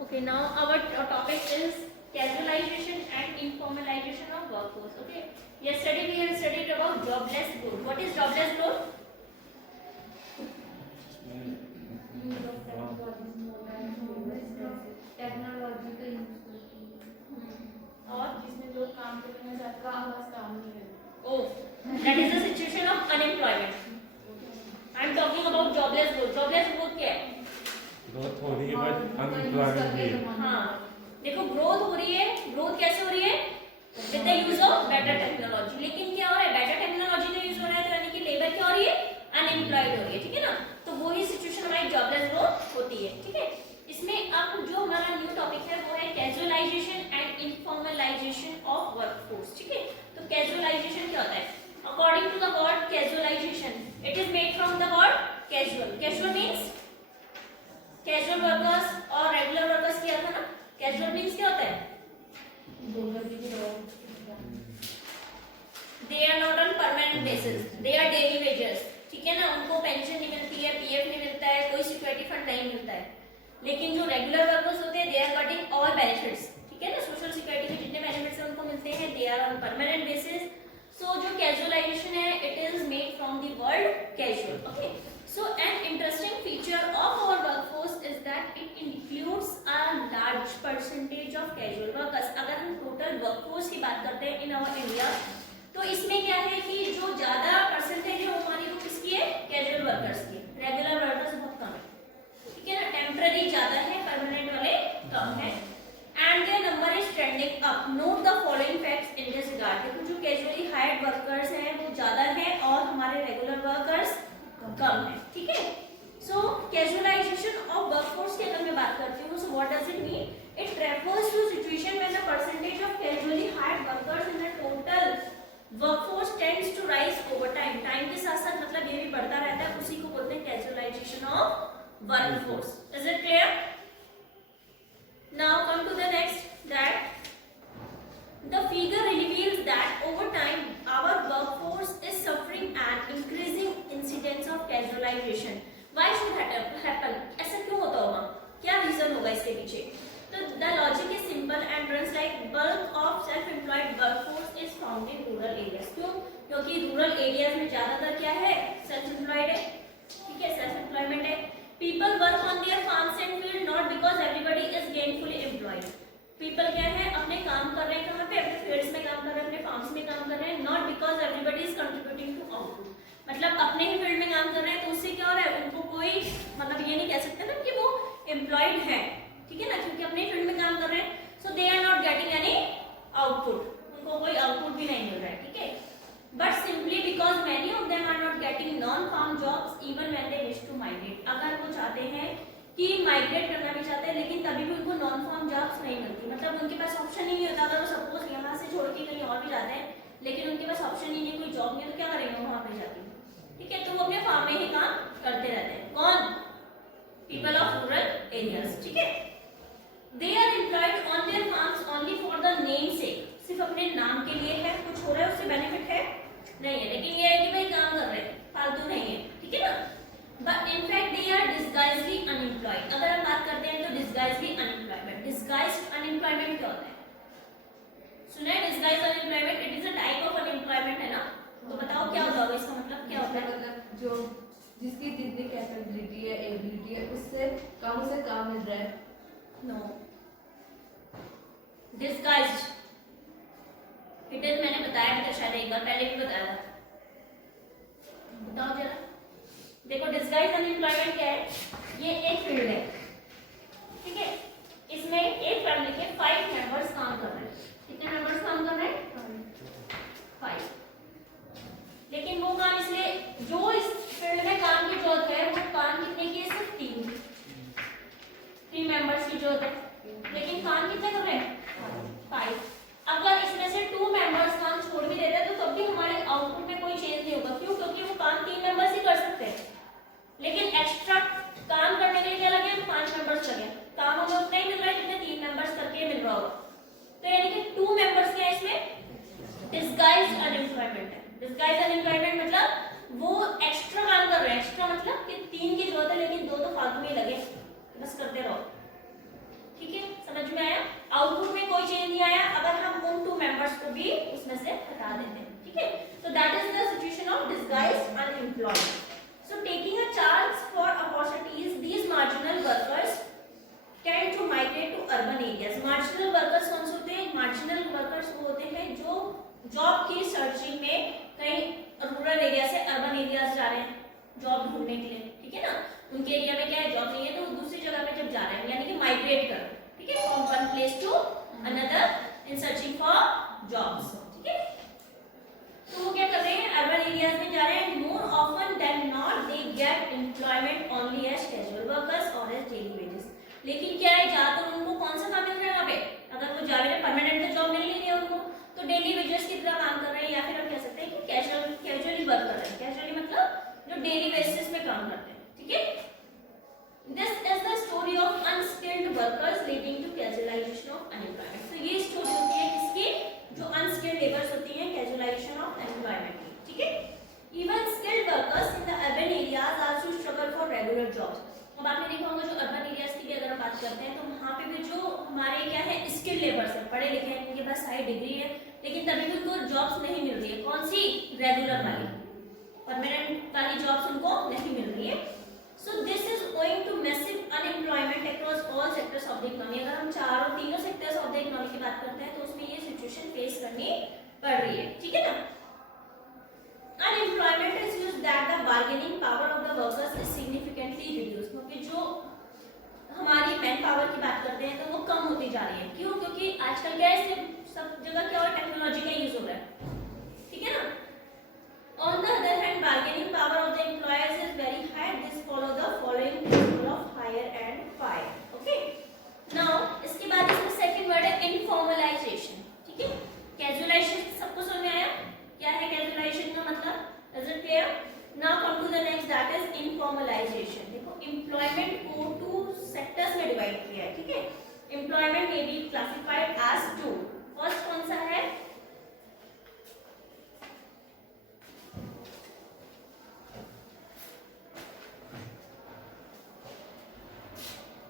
Okay, now our topic is casualization and informalization of workforce. Okay, yesterday we have studied about jobless growth. What is jobless growth? Technology का use करती है और जिसमें लोग काम करने जाकर बस काम नहीं करते। Oh, that is the situation of unemployment. I am talking about jobless growth. Jobless growth क्या है? ग्रोथ हो रही है बट अनएम्प्लॉयमेंट भी है। हाँ, देखो ग्रोथ हो रही है। ग्रोथ कैसे हो रही है? With the use of better technology. लेकिन क्या हो रहा है? बेटर टेक्नोलॉजी का यूज हो रहा है तो यानी कि लेबर क्या हो रही है? अनएम्प्लॉयड हो रही है। ठीक है ना? तो वही सिचुएशन हमारी जॉबलेस ग्रोथ होती है। ठीक है, इसमें अब जो हमारा न्यू टॉपिक है वो है casualisation and informalisation of workforce. ठीक है, तो कैजुअलाइजेशन क्या होता है? According to the word casualisation, it is made from the word casual. Casual means casual workers और रेगुलर वर्कर्स किया था ना। कैजुअल मीन्स क्या होता है? They are not on permanent basis, they are daily wages. ठीक है ना, उनको पेंशन नहीं मिलती है, पीएफ नहीं मिलता है, कोई सिक्योरिटी फंड नहीं मिलता है। लेकिन जो रेगुलर वर्कर्स होते हैं they are getting all benefits. ठीक है ना, सोशल सिक्योरिटी के जितने बेनिफिट्स हैं उनको मिलते हैं, they are on permanent basis. So जो कैजुअलाइजेशन है it is made from the word casual. Okay, so an interesting feature of our workforce is that it includes a large percentage of casual workers. अगर हम total workforce की बात करते हैं in our India तो इसमें क्या है कि जो ज्यादा परसेंटेज है वो हमारी वो किसकी है? कैजुअल वर्कर्स की। रेगुलर वर्कर्स बहुत कम है। ठीक है ना, टेम्पररी ज्यादा है, परमानेंट वाले कम है। And their number is trending up. Note the following facts in this regard. देखो जो कैजुअली हायर्ड वर्कर्स हैं वो ज्यादा है और हमारे रेगुलर वर्कर्स कम है। ठीक है, सो कैजुअलाइजेशन ऑफ वर्कफोर्स की अगर मैं बात करती हूँ, so what does it mean? It refers to situation when the percentage of casually hired workers in the total workforce tends to rise over time. Time के साथ साथ मतलब ये भी बढ़ता रहता है, उसी को बोलते हैं casualisation of workforce. Is it clear? Now come to the next, that the figure reveals that over time our workforce is suffering an increasing incidence of casualization. Why should that happen? ऐसा क्यों होता होगा? क्या reason होगा इसके पीछे? तो the logic is simple and runs like bulk of self-employed workforce is found in rural areas. क्यों? क्योंकि रूरल एरियाज में ज्यादातर क्या है? सेल्फ एम्प्लॉयड है। ठीक है, सेल्फ एम्प्लॉयमेंट है। People work on their farms and field not because everybody is gainfully employed. People क्या है? अपने काम कर रहे हैं कहाँ पे? अपने फील्ड्स में काम कर रहे हैं, अपने फार्म्स में काम कर रहे हैं। Not because everybody is contributing to output, मतलब अपने ही फील्ड में काम कर रहे हैं तो उससे क्या हो रहा है? उनको कोई मतलब ये नहीं कह सकते ना कि वो एम्प्लॉयड है। ठीक है ना, क्योंकि अपने फील्ड में काम कर रहे हैं। So they are not getting any output, उनको कोई आउटपुट भी नहीं मिल रहा है। ठीक है, but simply because many of them are not getting non farm jobs even when they wish to migrate. अगर वो चाहते हैं कि माइग्रेट करना भी चाहते हैं लेकिन तभी भी उनको नॉन फार्म जॉब्स नहीं मिलती, मतलब उनके पास ऑप्शन ही नहीं होता। अगर वो सपोज यहाँ से छोड़ के कहीं और भी जाते हैं लेकिन उनके पास ऑप्शन ही नहीं, कोई जॉब नहीं, तो क्या करेंगे वहां पे जाके? ठीक है, तो वो अपने फार्म में ही काम करते रहते हैं। कौन? People of rural areas. ठीक है, they are employed on their farms only for the name sake. सिर्फ अपने नाम के लिए है, कुछ हो रहा है उससे बेनिफिट है नहीं है, लेकिन ये है कि भाई काम कर रहे हैं, फालतू नहीं है। ठीक है ना, but in fact they are disguisedly unemployed. अगर हम बात करते हैं तो डिस्गाइजली अनएम्प्लॉयमेंट। डिस्गाइज्ड अनएम्प्लॉयमेंट क्या होता है? सुना है disguised unemployment? It is a type of unemployment, है ना? तो बताओ क्या होगा इसका मतलब? क्या होता है? मतलब जो जिसकी जितनी कैपेबिलिटी है, एबिलिटी है, उससे काम मिल रहा है। नो, डिस्गाइज्ड इट इज, मैंने बताया था शायद एक बार पहले भी बताया था। बताओ जरा। देखो डिस्गाइज अनएम्प्लॉयमेंट क्या है? ये एक फील्ड है। ठीक है, इसमें एक फैमिली के 5 मेंबर्स काम कर रहे हैं। कितने मेंबर्स काम कर रहे हैं? 5। लेकिन वो काम इसलिए जो इस फील्ड में काम की जरूरत है वो काम कितने की है? सिर्फ 3 मेंबर्स की जरूरत है, लेकिन काम कितने कर रहे हैं? 5। अगर इसमें से 2 मेंबर्स काम छोड़ भी देते हैं तो तब भी हमारे आउटपुट में कोई चेंज नहीं होगा। क्यों? क्योंकि वो काम 3 मेंबर्स ही कर सकते हैं, लेकिन एक्स्ट्रा काम करने के लिए क्या लगे? 5 मेंबर्स लगे। काम हमें उतना ही मिल रहा है जितने 3 मेंबर्स करके मिल रहा होगा। तो यानी कि 2 मेंबर्स क्या है इसमें? डिस्गाइज्ड अनएम्प्लॉयमेंट है। डिस्गाइज्ड अनएम्प्लॉयमेंट मतलब वो एक्स्ट्रा काम कर रहे हैं। एक्स्ट्रा मतलब कि 3 की जरूरत है लेकिन 2 तो फालतू में ही लगे, बस करते रहो। ठीक है। समझ में आया? आउटपुट में कोई चेंज नहीं आया अगर हम उन 2 मेंबर्स को भी उसमें से हटा देते हैं, ठीक है? So that is the situation of disguised unemployed. So taking a chance for opportunities, these marginal workers tend to migrate to urban areas. Marginal workers कौन से होते हैं? Marginal workers वो होते हैं जो जॉब की सर्चिंग में कहीं रूरल एरिया से अर्बन एरियाज जा रहे हैं जॉब ढूंढने के लिए, ठीक है ना? उनके एरिया में क्या है, जॉब नहीं है तो वो दूसरी जगह पे जब जा रहे हैं, यानी कि माइग्रेट कर, ठीक है, from one place to another in searching for jobs, ठीक है? तो वो क्या कर रहे हैं, अर्बन एरियाज में जा रहे हैं। More often than not they get employment only as casual workers और एज डेली वेजेस। लेकिन क्या है, ज्यादातर उनको कौन सा काम मिल रहा है वहाँ पे, अगर वो जा रहे हैं परमानेंट तो जॉब मिल नहीं रही है उनको, तो डेली वेजेस की तरह काम कर रहे हैं, या फिर हम कह सकते हैं कि कैजुअली वर्क कर रहे हैं। कैजुअली मतलब जो डेली बेसिस में काम करते हैं, ठीक है? This is the story of unskilled workers leading to casualisation of unemployment. तो ये स्टोरी होती है किसकी, जो अनस्किल्ड लेबर्स होती हैं, कैजुअलाइजेशन ऑफ अनएम्प्लॉयमेंट की, ठीक है? Even skilled workers in the urban areas also struggle for regular jobs. अब आपने देखा होगा जो अर्बन एरियाज की भी अगर हम बात करते हैं तो वहाँ पे भी जो हमारे क्या है, स्किल्ड लेबर्स हैं, पढ़े लिखे हैं, उनके पास हाई डिग्री है, लेकिन तभी भी उनको जॉब्स नहीं मिल रही है। कौन सी? रेगुलर वाली, परमानेंट वाली जॉब्स उनको नहीं मिल रही है। So this is owing to massive unemployment across all sectors of the economy. अगर हम तीनों सेक्टर्स ऑफ द इकोनॉमी की बात करते हैं तो उसमें ये सिचुएशन फेस करनी पड़ रही है, ठीक है ना? Unemployment is used that the bargaining power of the workers is significantly reduced. क्योंकि जो हमारी मैन पावर की बात करते हैं तो वो कम होती जा रही है। क्यों? क्योंकि आजकल क्या है, सब जगह क्या हो, टेक्नोलॉजी का यूज हो रहा है, ठीक है ना? On the other hand, bargaining power of the employers is very high. This follow the following principle of hire and fire. Okay? Now इसके बाद इसमें सेकंड वर्ड है इनफॉर्मलाइजेशन, ठीक है? कैजुअलाइजेशन सबको समझ में आया? क्या है कैजुअलाइजेशन का मतलब? Is it clear? Now come to the next, that is informalisation. देखो एम्प्लॉयमेंट को 2 सेक्टर्स में डिवाइड किया है, ठीक है? एम्प्लॉयमेंट में बी क्लासिफाइड एज 2। फर्स्ट कौन सा है?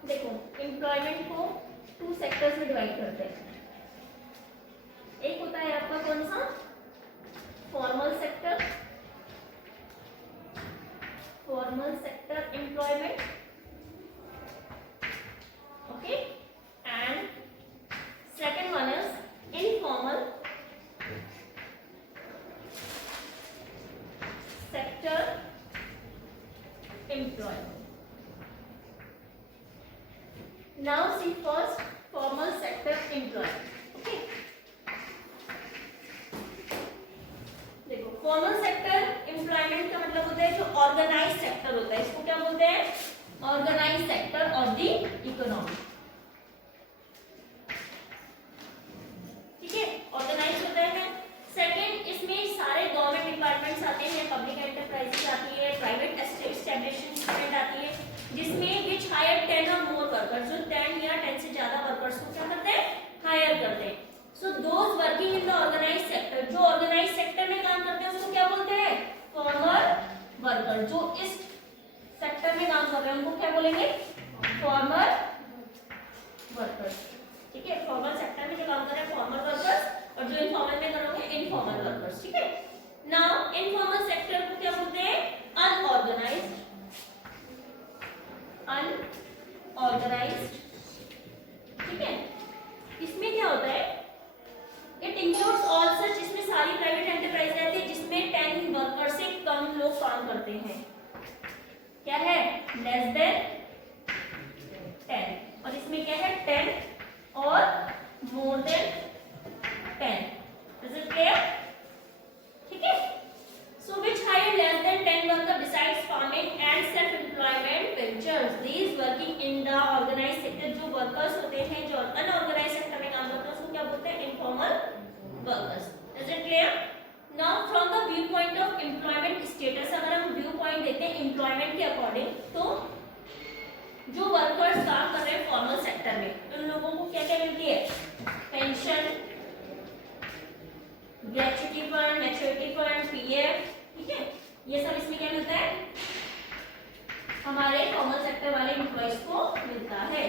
देखो एम्प्लॉयमेंट को 2 सेक्टर्स में डिवाइड करते हैं। एक होता है आपका कौन सा? Formal sector, employment, okay, and second one is informal sector employment. Now see first formal sector employment, okay? देखो फॉर्मल सेक्टर एम्प्लॉयमेंट का मतलब होता है जो ऑर्गेनाइज सेक्टर होता है, इसको क्या बोलते हैं? Organise sector of the economy, ठीक है? ऑर्गेनाइज होता है। सेकंड, इसमें सारे गवर्नमेंट डिपार्टमेंट्स आते हैं, पब्लिक एंटरप्राइजेस आती है, प्राइवेट एस्टेब्लिशमेंट आती है, जिसमें विच हायर 10 और मोर वर्कर्स, जो 10 या 10 से ज्यादा वर्कर्स को क्या करते हैं? हायर करते हैं। So those working in the organized sector, जो organized sector में काम करते हैं उसको क्या बोलते हैं? Formal worker. जो इस सेक्टर में काम कर रहे हैं उनको क्या बोलेंगे? फॉर्मल वर्कर्स, ठीक है? फॉर्मल सेक्टर में जो काम कर रहे हैं फॉर्मल वर्कर्स, और जो इनफॉर्मल में करोगे इनफॉर्मल वर्कर्स, ठीक है? नाउ इनफॉर्मल सेक्टर को क्या बोलते हैं? अनऑर्गेनाइज्ड, ठीक है? इसमें क्या होता है? इट इंक्लूड्स ऑल सच, इसमें सारी प्राइवेट एंटरप्राइज रहती है जिसमें 10 वर्कर से कम लोग काम करते हैं। क्या है? Less than 10। और इसमें क्या है? 10 और more than 10। Is it clear? ठीक है? So which hire less than 10 worker besides farming and self employment ventures, these working in the organised sector. जो वर्कर्स होते हैं जो अनऑर्गेनाइज्ड सेक्टर में काम करते हैं उसको क्या बोलते हैं? Informal workers. Is it clear? Now from the view point of employment status, अगर हम व्यू पॉइंट देते हैं एम्प्लॉयमेंट के अकॉर्डिंग, तो जो वर्कर्स काम कर रहे हैं फॉर्मल सेक्टर में उन लोगों को क्या क्या मिलती है? Pension, gratuity fund, maturity fund, PF, ठीक है? ये सब इसमें क्या मिलता है? हमारे फॉर्मल सेक्टर वाले एम्प्लॉइज को मिलता है।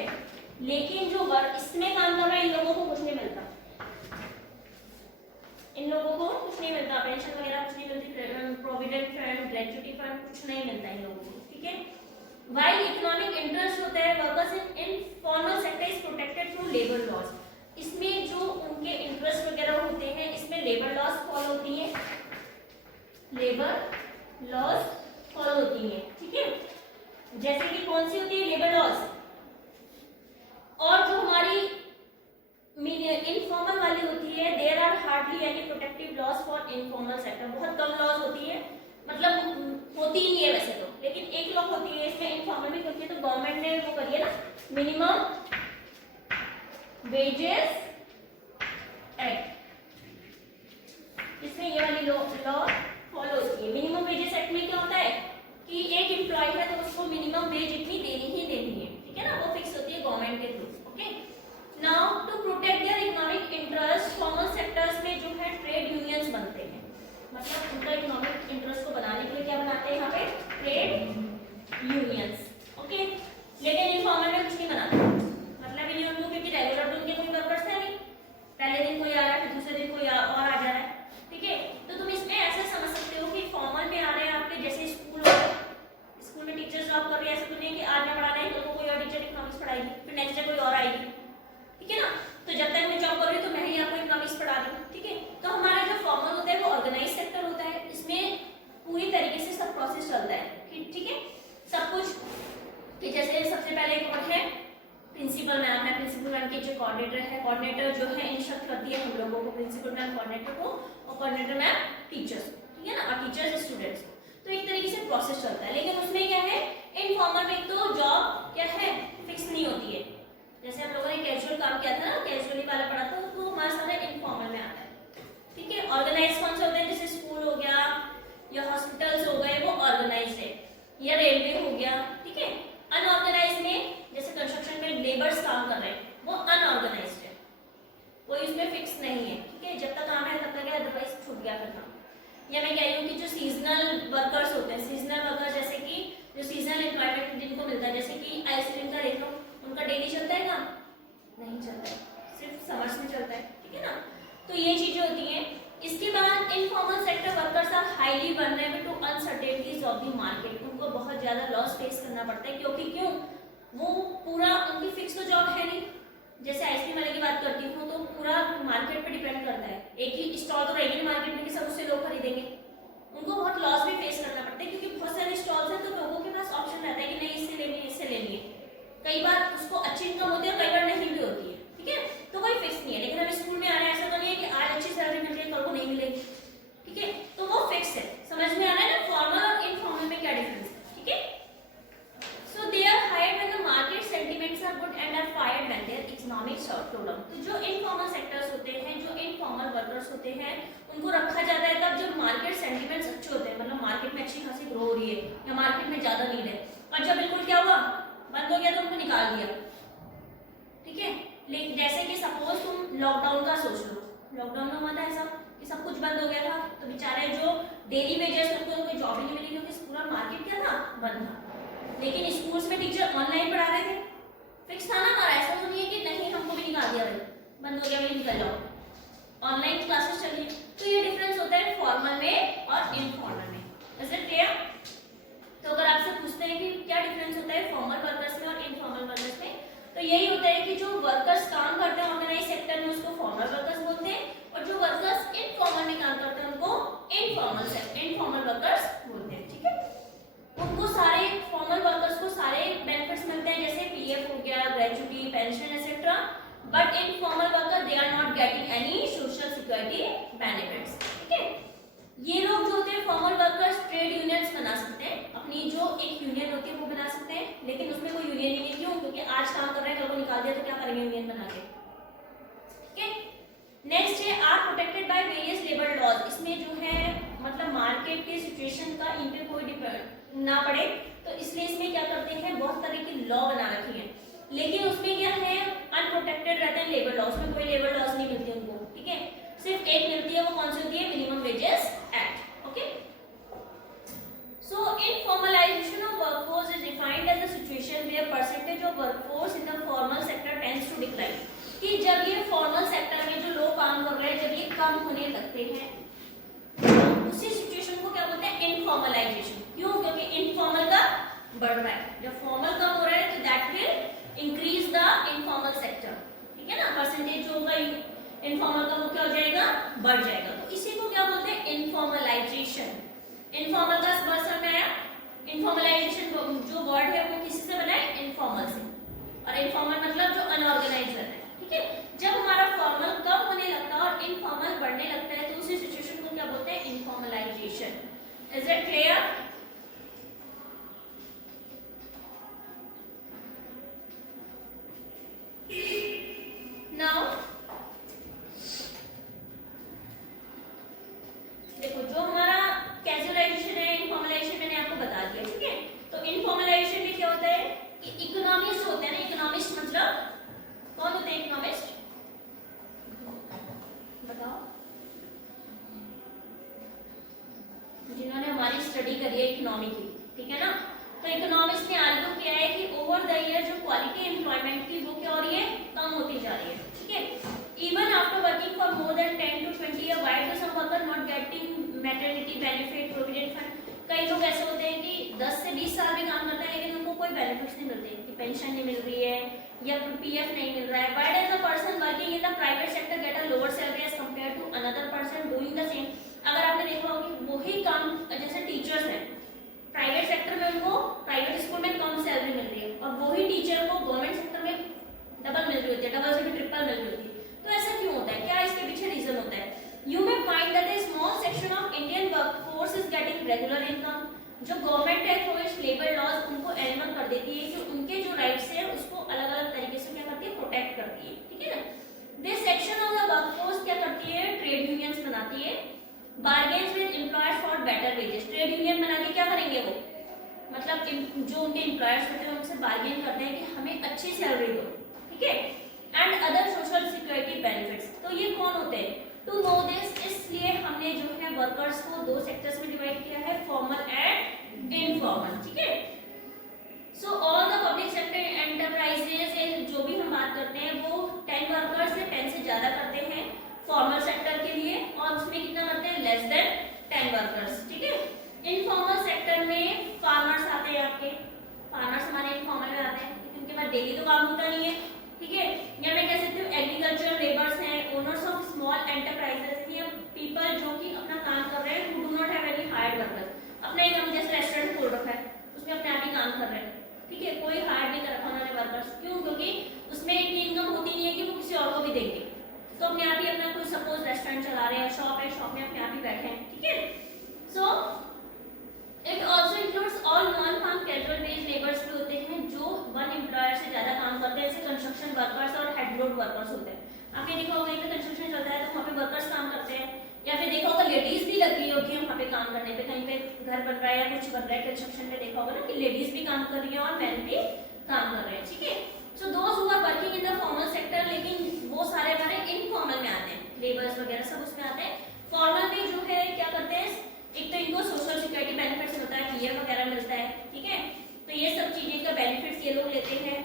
लेकिन जो वर्क इसमें काम कर रहे हैं इन लोगों को कुछ नहीं मिलता, इन लोगों को कुछ नहीं मिलता, पेंशन वगैरह कुछ नहीं मिलती, प्रोविडेंट फंड, ग्रेच्युटी फंड कुछ नहीं मिलता इन लोगों को, ठीक है। वाइल इकोनॉमिक इंटरेस्ट होता है workers in informal sector is protected through labour laws, इसमें जो उनके इंटरेस्ट वगैरह होते हैं इसमें लेबर लॉज फॉलो होती है, लेबर लॉज फॉलो होती है, ठीक है। जैसे कि कौन सी होती है लेबर लॉज, और जो हमारी इनफॉर्मल वाली होती है there are hardly any protective laws for informal sector, बहुत कम लॉज होती है, मतलब होती ही नहीं है वैसे तो, लेकिन एक लॉ होती है इसमें इनफॉर्मल में, क्योंकि तो गवर्नमेंट ने वो करी है ना मिनिमम वेजेस एक्ट, इसमें ये वाली लॉ फॉलो होती है। मिनिमम वेजेस एक्ट में क्या होता है कि एक एम्प्लॉय है तो उसको मिनिमम वेज इतनी देनी ही देनी है, ठीक है ना, वो फिक्स होती है गवर्नमेंट के through, okay. Now to protect their economic interest formal sectors में जो है ट्रेड यूनियंस बनते हैं, मतलब उनका इकोनॉमिक इंटरेस्ट को बनाने के लिए क्या बनाते हैं यहाँ पे ट्रेड यूनियंस, ओके। लेकिन इनफॉर्मल में कुछ नहीं बनाते, मतलब ही नहीं उनको, क्योंकि रेगुलर तो उनके कोई वर्कर्स है नहीं, पहले दिन कोई आ रहा है फिर दूसरे दिन कोई और आ जा रहा है, ठीक है। तो तुम इसमें ऐसे समझ सकते हो कि फॉर्मल में आ रहे हैं आपके, जैसे स्कूल में टीचर्स जॉब कर रही है, ऐसा तो नहीं कि आज मैं पढ़ाना है कल को कोई और टीचर इकोनॉमिक्स पढ़ाएगी, फिर नेक्स्ट डे कोई और आएगी, ठीक है ना। तो जब तक मैं जॉब कर रही हूँ तो मैं ही आपको इकोनॉमिक्स पढ़ा रही हूँ, ठीक है। तो हमारा जो फॉर्मल होता है वो ऑर्गेनाइज सेक्टर होता है, इसमें पूरी तरीके से सब प्रोसेस चलता है, ठीक है, सब कुछ। कि जैसे सबसे पहले एक है प्रिंसिपल मैम है, प्रिंसिपल मैम के जो कोऑर्डिनेटर है, कोऑर्डिनेटर जो है इंस्ट्रक्ट करती है हम लोगों को, प्रिंसिपल मैम कोऑर्डिनेटर को और कोऑर्डिनेटर मैम टीचर्स, ठीक है ना, और टीचर्स स्टूडेंट्स को। तो एक तरीके से प्रोसेस चलता है, लेकिन उसमें क्या है इनफॉर्मल में तो जॉब क्या है फिक्स नहीं होती है, जैसे हम लोगों ने कैजुअल काम किया था ना, कैजुअली वाला पढ़ा था, तो हमारा सारा इनफॉर्मल में आता है, ठीक है। ऑर्गेनाइज कौन से होते हैं, जैसे स्कूल हो गया या हॉस्पिटल्स हो गए वो ऑर्गेनाइज्ड है, या रेलवे हो गया, ठीक है। अनऑर्गेनाइज में जैसे कंस्ट्रक्शन में लेबर्स काम कर रहे हैं वो अनऑर्गेनाइज्ड है, कोई उसमें फिक्स नहीं है, ठीक है, जब तक काम है तब तक है, अदरवाइज छूट गया फिर काम। या मैं कह रही हूँ कि जो सीजनल वर्कर्स होते हैं, सीजनल वर्कर्स जैसे कि जो सीजनल एम्प्लॉयमेंट जिनको मिलता है, जैसे कि आइसक्रीम का देख लो, उनका डेली चलता है काम नहीं चलता है, सिर्फ समर्स में चलता है, ठीक है ना। तो ये चीजें होती हैं। इसके बाद informal sector workers are highly vulnerable to uncertainties of the market, उनको बहुत ज्यादा लॉस फेस करना पड़ता है, क्योंकि क्यों वो पूरा उनकी फिक्स तो जॉब है नहीं, जैसे आइसक्रीम वाले की बात करती हूँ तो पूरा मार्केट पे डिपेंड करता है, एक ही स्टॉल तो रहेगी मार्केट में कि सब उससे लोग खरीदेंगे, उनको बहुत लॉस भी फेस करना पड़ता है, क्योंकि बहुत सारे स्टॉल्स हैं तो लोगों के पास ऑप्शन रहता है कि नहीं इससे लेनी है इससे लेनी है, कई बार उसको अच्छी इनकम होती है और कई बार नहीं भी होती है, ठीक है। तो कोई फिक्स नहीं है, लेकिन हम स्कूल में आ रहे हैं ऐसा तो नहीं है कि आज अच्छी सैलरी मिल रही है कल को नहीं मिलेगी, ठीक है, तो वो फिक्स है। समझ में आ रहा है ना फॉर्मल और इनफॉर्मल में क्या डिफरेंस है, ठीक है। So they are hired when the market sentiments are good and are fired when there economic slowdown. तो जो इनफॉर्मल सेक्टर्स होते हैं, जो इनफॉर्मल वर्कर्स होते हैं, उनको रखा जाता है तब जब मार्केट सेंटिमेंट्स अच्छे होते हैं, मतलब मार्केट में अच्छी खासी ग्रो हो रही है या मार्केट में ज्यादा नीड है, और जब बिल्कुल क्या हुआ बंद हो गया तो उनको निकाल दिया, ठीक है। लेकिन जैसे कि सपोज तुम लॉकडाउन का सोच लो, लॉकडाउन में हुआ था ऐसा कि सब कुछ बंद हो गया था, तो बेचारे जो डेली वेजेस उनको कोई जॉब ही नहीं मिली, क्योंकि पूरा मार्केट क्या था बंद था। लेकिन स्कूल्स में टीचर ऑनलाइन पढ़ा रहे थे, फिक्स था ना हमारा, ऐसा तो नहीं है कि नहीं हमको भी निकाल दिया भाई बंद हो गया भाई निकल जाओ, ऑनलाइन क्लासेस चल रही है। तो ये डिफरेंस होता है फॉर्मल में और इनफॉर्मल में, इज इट क्लियर। तो अगर आपसे पूछते हैं कि क्या डिफरेंस होता है फॉर्मल वर्कर्स में और इनफॉर्मल वर्कर्स में, तो यही होता है कि जो वर्कर्स काम करते हैं ऑर्गेनाइज सेक्टर में उसको फॉर्मल वर्कर्स बोलते हैं, और जो वर्कर्स इनफॉर्मल में काम करते हैं उनको इनफॉर्मल वर्कर्स बोलते हैं, ठीक है। उनको सारे फॉर्मल वर्कर्स को सारे बेनिफिट्स मिलते हैं, जैसे पीएफ हो गया, gratuity, pension etcetera, but informal worker they are not getting any social security benefits, ठीक है। ये लोग जो होते हैं फॉर्मल वर्कर्स ट्रेड यूनियंस बना सकते हैं, अपनी जो एक यूनियन होती है वो बना सकते हैं, लेकिन उसमें कोई यूनियन नहीं है, क्यों, क्योंकि आज काम कर रहे हैं कल को निकाल दिया तो क्या करेंगे यूनियन बना के, ठीक है। नेक्स्ट है are protected by various labour laws, इसमें जो है मतलब मार्केट के सिचुएशन का इन पे कोई डिपेंड ना पड़े, तो इसलिए इसमें क्या करते हैं बहुत तरह की लॉ बना रखी है, लेकिन उसमें क्या है अनप्रोटेक्टेड रहते हैं लेबर लॉ, उसमें कोई लेबर लॉज नहीं मिलती उनको, ठीक है। सिर्फ एक मिलती है, वो कौन सी होती है, minimum wages act, okay. So informalisation of workforce is defined as a situation where percentage of workforce in the formal sector है कि जब ये फॉर्मल सेक्टर में जो लोग काम कर रहे हैं जब ये कम होने लगते हैं तो उसी सिचुएशन को क्या बोलते हैं, इनफॉर्मलाइजेशन। क्यों? क्योंकि इनफॉर्मल का बढ़ रहा है, जब फॉर्मल कम हो रहा है तो that will increase the informal sector, ठीक है ना, परसेंटेज जो होगा इनफॉर्मल का वो क्या हो जाएगा, बढ़ जाएगा। तो इसी को क्या बोलते हैं, इनफॉर्मलाइजेशन। इनफॉर्मल का वर्ड समझ में आया? इनफॉर्मलाइजेशन जो वर्ड है वो किसी से बना है, इनफॉर्मल से, और इनफॉर्मल मतलब जो अनऑर्गेनाइज्ड है, ठीक है। जब हमारा फॉर्मल कम होने लगता है और इनफॉर्मल बढ़ने लगता है तो उसी सिचुएशन को क्या बोलते हैं, informalisation. Is it clear? Now देखो जो हमारा कैजुअलाइजेशन है, इनफॉर्मलाइजेशन मैंने आपको बता दिया, ठीक है। तो इनफॉर्मलाइजेशन में क्या होता है कि इकोनॉमिस्ट होते हैं ना, इकोनॉमिस्ट मतलब कौन होते हैं इकोनॉमिस्ट, बताओ, जिन्होंने हमारी स्टडी करी है इकोनॉमी की, ठीक है ना। तो इकोनॉमिस्ट ने आर्ग्यू किया है कि ओवर द ईयर जो क्वालिटी एम्प्लॉयमेंट की वो क्या हो रही है, कम होती जा रही है, ठीक है। Even after working for more than 10 to 20 year, why do some worker not getting maternity benefit, provident fund. कई लोग ऐसे होते हैं कि 10 से 20 साल भी काम करते हैं लेकिन उनको कोई बेनिफिट्स नहीं मिलते, कि पेंशन नहीं मिल रही है या पीएफ नहीं मिल रहा है। Why does the person working in the private sector get a lower salary as compare to another person doing the same. अगर आपने देखा होगा कि वही काम जैसे टीचर्स हैं, प्राइवेट सेक्टर में उनको प्राइवेट स्कूल में कम सैलरी मिल रही है और वही टीचर को गवर्नमेंट सेक्टर में डबल मिल रही होती है, डबल से भी ट्रिपल मिल रही होती है। तो ऐसा क्यों होता है, क्या इसके पीछे रीजन होता है? You may find that a small section of Indian workforce is getting regular income। जो गवर्नमेंट है थ्रू इट्स लेबर लॉज उनको एलिमेंट कर देती है कि उनके जो राइट्स हैं उसको अलग अलग तरीके से क्या करती है, प्रोटेक्ट करती है, ठीक है ना। This section of the workforce क्या करती है, ट्रेड यूनियंस बनाती है, bargains with employers for better wages. Trade union बना के क्या करेंगे वो, मतलब जो उनके एम्प्लॉयर्स होते हैं उनसे बार्गेन करते हैं कि हमें अच्छी सैलरी दो, ठीक है, and other social security benefits. तो ये कौन होते हैं, टू नो दिस, इसलिए हमने जो है वर्कर्स को दो सेक्टर्स में डिवाइड किया है, फॉर्मल एंड इनफॉर्मल, ठीक है। So all the public sector enterprises जो भी हम बात करते हैं वो 10 वर्कर्स से 10 से ज्यादा करते हैं फॉर्मल सेक्टर के लिए, और उसमें कितना करते हैं, लेस देन 10 वर्कर्स, ठीक है। इनफॉर्मल सेक्टर में फार्मर्स आते हैं, आपके फार्मर्स हमारे इनफॉर्मल में आते हैं क्योंकि उनके पास डेली तो काम होता नहीं है, ठीक है। या मैं कह सकती हूँ एग्रीकल्चर लेबर्स हैं, ओनर्स ऑफ स्मॉल एंटरप्राइजेस या पीपल जो कि अपना काम कर रहे हैं, who do not have any hired workers, अपना ही काम जैसे रेस्टोरेंट खोल रखा है उसमें अपने आप ही काम कर रहे हैं, ठीक है, कोई हायर नहीं कर रखा उन्होंने वर्कर्स। क्यों? क्योंकि उसमें इतनी इनकम होती नहीं है कि वो किसी और को भी देंगे, तो अपने आप ही अपना कोई सपोज रेस्टोरेंट चला रहे हैं, शॉप है, शॉप में अपने आप ही बैठे हैं, ठीक है। So it also includes all non farm casual wage labours भी होते हैं जो वन एम्प्लॉयर से ज्यादा काम करते हैं, जैसे कंस्ट्रक्शन वर्कर्स और हेड लोड वर्कर्स होते हैं। आपने देखा होगा कहीं पे कंस्ट्रक्शन चलता है तो वहाँ पे वर्कर्स काम करते हैं, या फिर देखा होगा लेडीज भी लगी होती है वहाँ पे काम करने पे, कहीं पे घर बन रहा है या कुछ बन रहा है कंस्ट्रक्शन में, देखा होगा ना कि लेडीज भी काम कर रही है और मैन भी काम कर रहे हैं, ठीक है। So those who are working in the formal sector, लेकिन वो सारे हमारे इनफॉर्मल में आते हैं, लेबर्स वगैरह सब उसमें आते हैं। फॉर्मल में जो है क्या करते हैं, एक तो इनको सोशल सिक्योरिटी बेनिफिट्स मिलता है, पीएफ वगैरह मिलता है, ठीक है, तो ये सब चीजें का बेनिफिट्स ये लोग लेते हैं।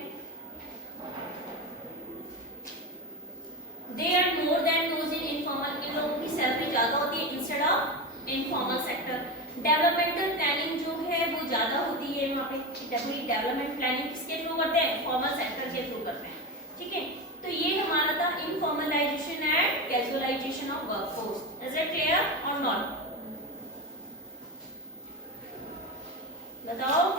They are more than those in informal, इन लोगों की सैलरी ज्यादा होती है instead of informal sector. Developmental planning जो है वो ज्यादा होती है वहाँ पे, डेवलपमेंट प्लानिंग किसके थ्रू करते हैं, फॉर्मल सेक्टर के थ्रू करते हैं, ठीक है। तो ये हमारा था informalisation and casualisation of workforce. Is it clear और नॉट, बताओ।